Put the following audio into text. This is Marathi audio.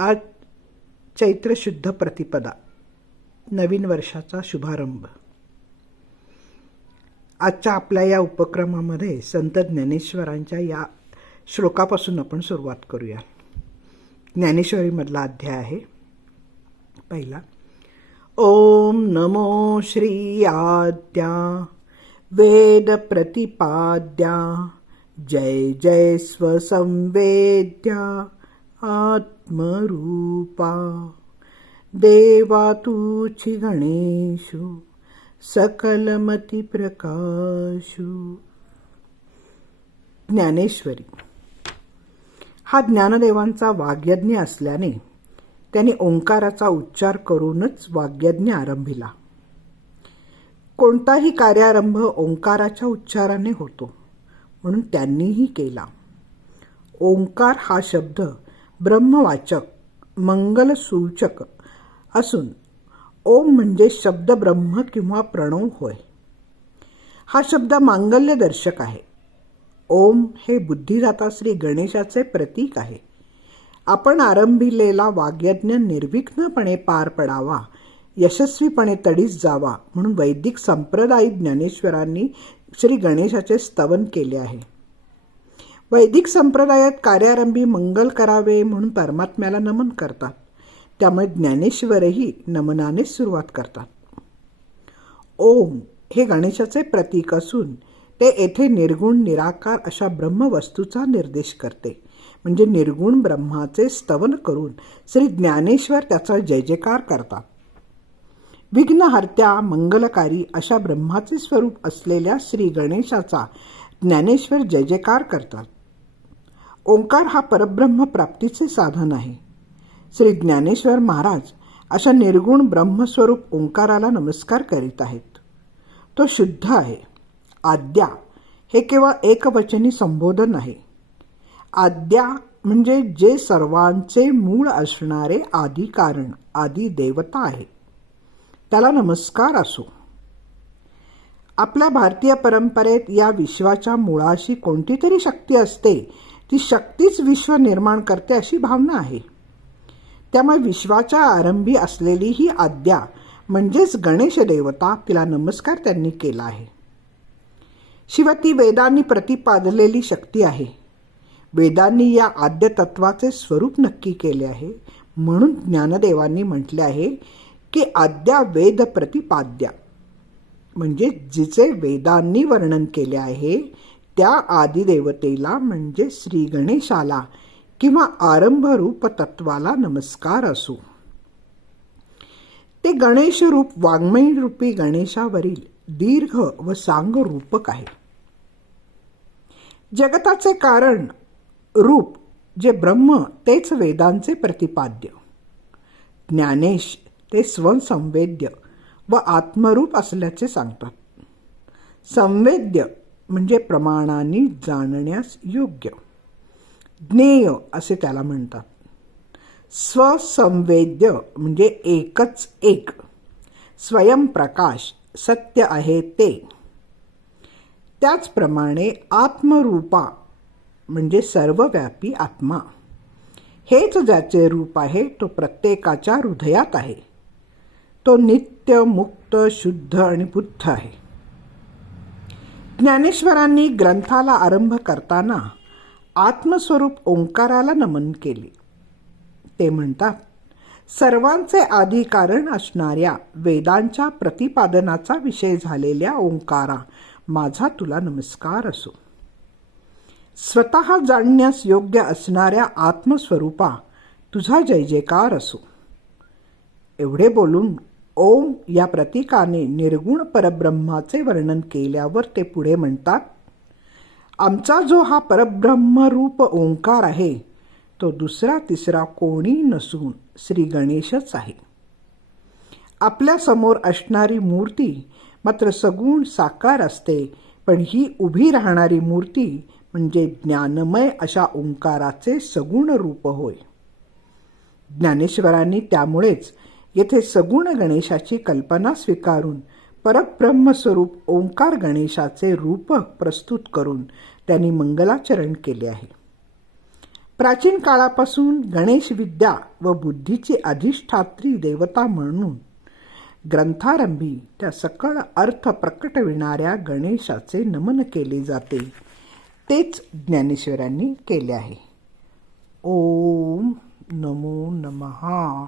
आज चैत्र शुद्ध प्रतिपदा नवीन वर्षाचा शुभारंभ. आजच्या आपल्या या उपक्रमामध्ये संत ज्ञानेश्वरांच्या या श्लोकापासून आपण सुरुवात करूया. ज्ञानेश्वरीमधला अध्याय आहे. पहिला ओम नमो श्री आद्या वेद प्रतिपाद्या जय जय स्वसंवेद्या आत्मरूपा। देवा तुची गणेशु सकलमती प्रकाशु। ज्ञानेश्वरी। हा ज्ञानदेवांचा वाग्यज्ञ असल्याने त्यांनी ओंकाराचा उच्चार करूनच वाग्यज्ञ आरंभिला. कोणताही कार्यारंभ ओंकाराच्या उच्चाराने होतो म्हणून त्यांनीही केला. ओंकार हा शब्द ब्रह्मवाचक मंगलसूचक असून ओम म्हणजे शब्द ब्रह्म किंवा प्रणव होय. हा शब्द मांगल्यदर्शक आहे. ओम हे बुद्धिदाता श्री गणेशाचे प्रतीक आहे. आपण आरंभिलेला वाग्यज्ञ निर्विघ्नपणे पार पडावा यशस्वीपणे तडीस जावा म्हणून वैदिक संप्रदायिक ज्ञानेश्वरांनी श्री गणेशाचे स्तवन केले आहे. वैदिक संप्रदायात कार्यारंभी मंगल करावे म्हणून परमात्म्याला नमन करतात. त्यामुळे ज्ञानेश्वरही नमनाने सुरुवात करतात. ओम हे गणेशाचे प्रतीक असून ते येथे निर्गुण निराकार अशा ब्रह्मवस्तूचा निर्देश करते. म्हणजे निर्गुण ब्रह्माचे स्तवन करून श्री ज्ञानेश्वर त्याचा जय जयकार करतात. विघ्नहर्त्या मंगलकारी अशा ब्रह्माचे स्वरूप असलेल्या श्री गणेशाचा ज्ञानेश्वर जय जयकार करतात. ओंकार हा परब्रह्म प्राप्तीचे साधन आहे. श्री ज्ञानेश्वर महाराज अशा निर्गुण ब्रह्मस्वरूप ओंकाराला नमस्कार करीत आहेत. तो शुद्ध आहे. आद्या हे केवळ एकवचनी संबोधन आहे. आद्या म्हणजे जे सर्वांचे मूळ असणारे आदी कारण आदी देवता आहे. त्याला नमस्कार असो. आपल्या भारतीय परंपरेत या विश्वाच्या मुळाशी कोणती तरी शक्ती असते ती शक्तीच विश्व निर्माण करते अशी भावना आहे. त्यामुळे विश्वाच्या आरंभी असलेली ही आद्या म्हणजेच गणेश देवता तिला नमस्कार त्यांनी केला आहे. शिवाय ती वेदांनी प्रतिपादलेली शक्ती आहे. वेदांनी या आद्य तत्वाचे स्वरूप नक्की केले आहे. म्हणून ज्ञानदेवांनी म्हटले आहे की आद्या वेद प्रतिपाद्या म्हणजे जिचे वेदांनी वर्णन केले आहे त्या आदिदेवतेला म्हणजे श्री गणेशाला किंवा आरंभरूप तत्वाला नमस्कार असो. ते गणेशरूप रूप रूपी गणेशावरील दीर्घ व सांग रूपक आहे. जगताचे कारण रूप जे ब्रह्म तेच वेदांचे प्रतिपाद्य. ज्ञानेश ते स्वसंवेद्य व आत्मरूप असल्याचे सांगतात. संवेद्य म्हणजे प्रमाणाने जाणण्यास योग्य. ज्ञेय असे त्याला म्हणतात. स्वसंवेद्य म्हणजे एकच एक. स्वयंप्रकाश सत्य आहे ते. त्याचप्रमाणे आत्मरूपा म्हणजे सर्वव्यापी आत्मा. हेच ज्याचे रूप आहे तो प्रत्येकाच्या हृदयात आहे. तो नित्य मुक्त शुद्ध आणि बुद्ध आहे. ज्ञानेश्वरांनी ग्रंथाला आरंभ करताना आत्मस्वरूप ओंकाराला नमन केले. ते म्हणतात सर्वांचे आधी कारण असणाऱ्या वेदांच्या प्रतिपादनाचा विषय झालेल्या ओंकारा माझा तुला नमस्कार असो. स्वतः जाणण्यास योग्य असणाऱ्या आत्मस्वरूपा तुझा जय जयकार असो. एवढे बोलून ओम या प्रतीकाने निर्गुण परब्रह्माचे वर्णन केल्यावर ते पुढे म्हणतात आमचा जो हा परब्रह्मरूप ओंकार आहे तो दुसरा तिसरा कोणी नसून श्री गणेशच आहे. आपल्यासमोर असणारी मूर्ती मात्र सगुण साकार असते पण ही उभी राहणारी मूर्ती म्हणजे ज्ञानमय अशा ओंकाराचे सगुण रूप होय. ज्ञानेश्वरांनी त्यामुळेच येथे सगुण गणेशाची कल्पना स्वीकारून परब्रह्मस्वरूप ओंकार गणेशाचे रूप प्रस्तुत करून त्यांनी मंगलाचरण केले आहे. प्राचीन काळापासून गणेश विद्या व बुद्धीची अधिष्ठात्री देवता म्हणून ग्रंथारंभी त्या सकळ अर्थ प्रकटविणाऱ्या गणेशाचे नमन केले जाते तेच ज्ञानेश्वरांनी केले आहे. ओम नमो नमहा